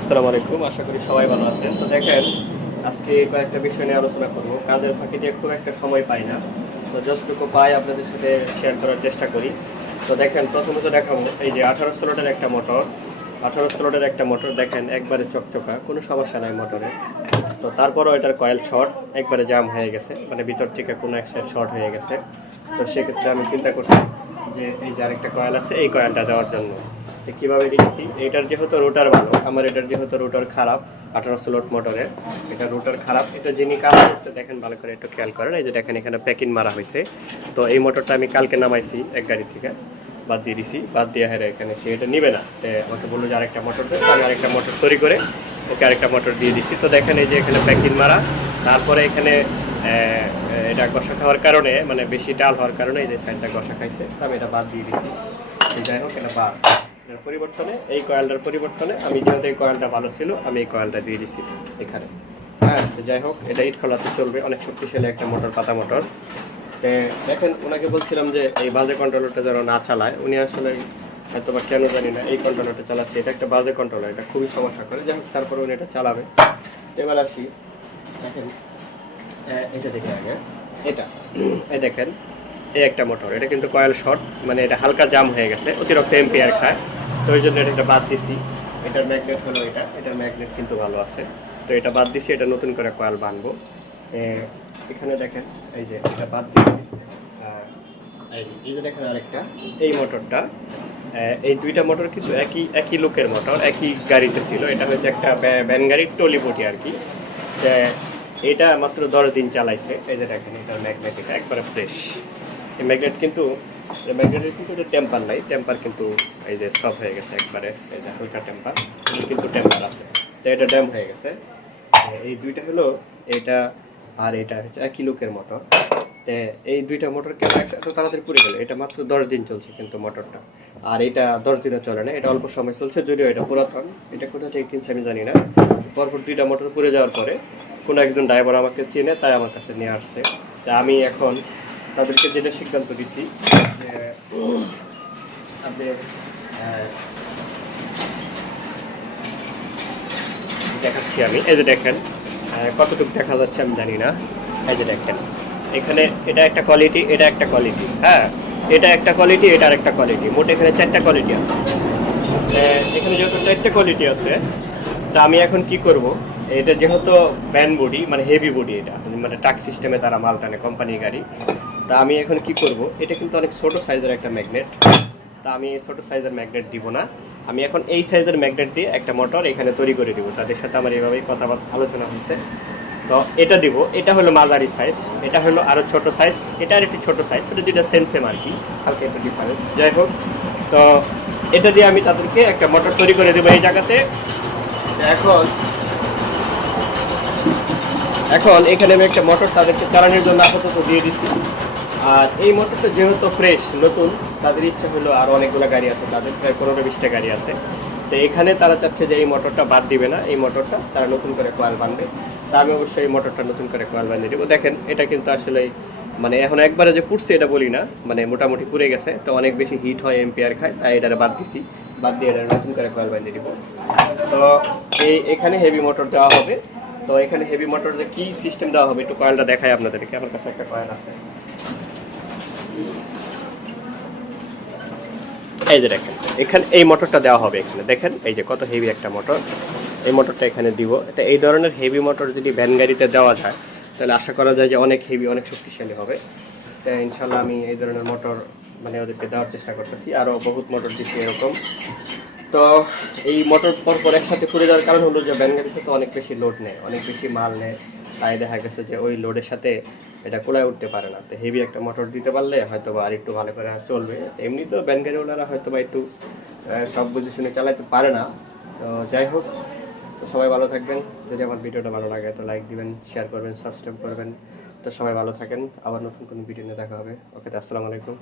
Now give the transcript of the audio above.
আসসালামু আলাইকুম, আশা করি সবাই ভালো আছেন। তো দেখেন, আজকে কয়েকটা বিষয় নিয়ে আলোচনা করব। কাজের ফাঁকি দিয়ে খুব একটা সময় পাই না, তো যতটুকু পাই আপনাদের সাথে শেয়ার করার চেষ্টা করি। তো দেখেন, প্রথমত দেখাবো এই যে 18 স্লটের একটা মোটর। 18 স্লটের একটা মোটর দেখেন, একবারে চকচকা, কোনো সমস্যা নাই মোটরে। তো তারপরও এটার কয়েল শর্ট, একবারে জাম হয়ে গেছে, মানে ভিতর থেকে কোনো এক সাইড শর্ট হয়ে গেছে। তো সেক্ষেত্রে আমি চিন্তা করছি যে এই যে আরেকটা কয়েল আছে, এই কয়েলটা দেওয়ার জন্য। তো কীভাবে দিয়েছি, এটার যেহেতু রোটার ভালো, আমার এটার যেহেতু রোটার খারাপ, 18 স্লট মোটরে এটা রোটার খারাপ। এটা যিনি কাজ করছে দেখেন, ভালো করে একটু খেয়াল করেন, এই যে দেখেন এখানে প্যাকিং মারা হয়েছে। তো এই মোটরটা আমি কালকে নামাইছি এক গাড়ি থেকে, বাদ দিয়ে দিছি, বাদ দিয়ে হেরে এখানে সে এটা নিবে না। আমাকে বললো যে আরেকটা মোটর দেয়, আমি আরেকটা মোটর তৈরি করে ওকে আরেকটা মোটর দিয়ে দিছি। তো দেখেন এই যে এখানে প্যাকিং মারা, তারপরে এখানে এটা ঘষা খাওয়ার কারণে, মানে বেশি ডাল হওয়ার কারণে এই যে সাইডটা ঘষা খাইছে, আমি এটা বাদ দিয়ে দিছি। যাই হোক, এটা বাদ এর পরিবর্তনে, এই কয়েলটার পরিবর্তনে আমি যেহেতু এই কয়েলটা ভালো ছিল, আমি এই কয়েলটা দিয়ে দিছি এখানে। হ্যাঁ, তো যাই হোক, এটা ইট খোলাতে চলবে, অনেক শক্তিশালী একটা মোটর, পাতা মোটর। দেখেন, ওনাকে বলছিলাম যে এই বাজে কন্ট্রোলারটা যেন না চালায়। উনি আসলে হয়তো বা কেন জানি না এই কন্ট্রোলারটা চালাচ্ছে, এটা একটা বাজে কন্ট্রোলার, এটা খুবই সমস্যা করে। যাই হোক, তারপরে উনি এটা চালাবে। তো এবার আসি, দেখেন এটা দেখে আগে, এটা এই দেখেন, এই একটা মোটর, এটা কিন্তু কয়েল শর্ট, মানে এটা হালকা জাম হয়ে গেছে, অতিরিক্ত এম্পিয়ার খায়। তো ওই জন্য এটা বাদ দিছি। এটার ম্যাগনেট হলো এটা, এটার ম্যাগনেট কিন্তু ভালো আছে। তো এটা বাদ দিছি, এটা নতুন করে কয়েল বানবো। এখানে দেখেন, এই যে এটা বাদ দিছি। এই যে দেখেন আরেকটা, এই মোটরটা, এই দুইটা মোটর কিন্তু একই একই লোকের মোটর, একই গাড়িতে ছিল। এটা হচ্ছে একটা ভ্যান গাড়ির টলিবটি আর কি। এটা মাত্র 10 দিন চালাইছে। এই যে দেখেন, এটার ম্যাগনেট এটা একবারে ফ্রেশ। এই ম্যাগনেট কিন্তু, ম্যাগনেটের কিন্তু এটা টেম্পার নাই, টেম্পার কিন্তু এই যে স্টপ হয়ে গেছে একবারে, এই যে হালকা টেম্পার, কিন্তু টেম্পার আছে। তো এটা ড্যাম হয়ে গেছে। এই দুইটা হলো, এটা আর এটা হচ্ছে একই লোকের মোটর। এই দুইটা মোটর কেন একসাথে তাড়াতাড়ি পুড়ে গেল? এটা মাত্র 10 দিন চলছে কিন্তু মোটরটা, আর এটা 10 দিনও চলে না, এটা অল্প সময় চলছে, যদিও এটা পুরাতন। এটা কোথা থেকে কিনছে আমি জানি না। পরপর দুইটা মোটর পুড়ে যাওয়ার পরে কোনো একজন ড্রাইভার আমাকে চেনে, তাই আমার কাছে নিয়ে আসছে। তা আমি এখন তাদেরকে যেটা সিদ্ধান্ত দিছি যে আপনি দেখাচ্ছি আমি, এই যে দেখেন, কতটুকু দেখা যাচ্ছে আমি জানি না। এই যে দেখেন, এখানে এটা একটা কোয়ালিটি, এটা একটা কোয়ালিটি, হ্যাঁ, এটা একটা কোয়ালিটি, এটা আরেকটা কোয়ালিটি, মোট এখানে 4টা কোয়ালিটি আছে। এখানে যেহেতু 4টা কোয়ালিটি আছে, তা আমি এখন কি করব, এটা যেহেতু ভ্যান বডি, মানে হেভি বডি, এটা মানে ট্রাক সিস্টেমে তারা মাল টানে, কোম্পানির গাড়ি। তা আমি এখন কি করব, এটা কিন্তু অনেক ছোট সাইজের একটা ম্যাগনেট। তা আমি এই ছোট সাইজের ম্যাগনেট দিব না, আমি এখন এই সাইজের ম্যাগনেট দিয়ে একটা মোটর এখানে তৈরি করে দিব। তাদের সাথে আমার এইভাবেই কথাবার্তা আলোচনা হয়েছে। তো এটা দিব, এটা হলো মাঝারি সাইজ, এটা হলো আরও ছোট সাইজ, এটা আর একটু ছোটো সাইজ, এটা যেটা সেম সেম আর কি, হালকা একটু ডিফারেন্স। যাই হোক, তো এটা দিয়ে আমি তাদেরকে একটা মোটর তৈরি করে দেবো এই জায়গাতে। এখন এখন এখানে আমি একটা মোটর তাদেরকে চালানোর জন্য আপাতত দিয়ে দিচ্ছি। আর এই মোটরটা যেহেতু ফ্রেশ নতুন, তাদের ইচ্ছা হলো, আর অনেকগুলো গাড়ি আছে, তাদের প্রায় 15-20টা গাড়ি আছে। তো এখানে তারা চাচ্ছে যে এই মোটরটা বাদ দিবে না, এই মোটরটা তারা নতুন করে কয়েল বাঁধবে। তা আমি অবশ্যই এই মোটরটা নতুন করে কয়েল বাঁধিয়ে দেবো। দেখেন, এটা কিন্তু আসলে মানে এখন একবারে যে পুড়ছে এটা বলি না, মানে মোটামুটি পুড়ে গেছে, তো অনেক বেশি হিট হয়, এম্পিয়ার খায়, তাই এটারে বাদ দিছি। বাদ দিয়ে এটা নতুন করে কয়েল বাঁধিয়ে দিব। তো এখানে হেভি মোটর দেওয়া হবে। তো এখানে হেভি মোটর যে কী সিস্টেম দেওয়া হবে, একটু কয়েলটা দেখাই আপনাদেরকে। আমার কাছে একটা কয়েল আছে, এই যে দেখেন, এখানে এই মোটরটা দেওয়া হবে। এখানে দেখেন, এই যে কত হেভি একটা মোটর, এই মোটরটা এখানে দিব। এটা এই ধরনের হেভি মোটর যদি ভ্যান গাড়িতে দেওয়া যায়, তাহলে আশা করা যায় যে অনেক হেভি, অনেক শক্তিশালী হবে। তাই ইনশাল্লাহ আমি এই ধরনের মোটর মানে ওদেরকে দেওয়ার চেষ্টা করতেছি। আরও বহুত মোটর দিচ্ছি এরকম। তো এই মোটর পর একসাথে পুড়ে যাওয়ার কারণ হলো যে ভ্যান গাড়িতে তো অনেক বেশি লোড নেয়, অনেক বেশি মাল নেয়, তাই দেখা গেছে যে ওই লোডের সাথে এটা কোলায় উঠতে পারে না। তো হেভি একটা মোটর দিতে পারলে হয়তো বা আর একটু ভালো করে চলবে। এমনি তো ভ্যান গাড়িওয়ালারা হয়তো বা একটু সব বুঝে শুনে চালাতে পারে না। তো যাই হোক, তো সবাই ভালো থাকবেন। যদি আমার ভিডিওটা ভালো লাগে তো লাইক দিবেন, শেয়ার করবেন, সাবস্ক্রাইব করবেন। তো সবাই ভালো থাকেন, আবার নতুন কোনো ভিডিও নিয়ে দেখা হবে। ওকে, আসসালামু আলাইকুম।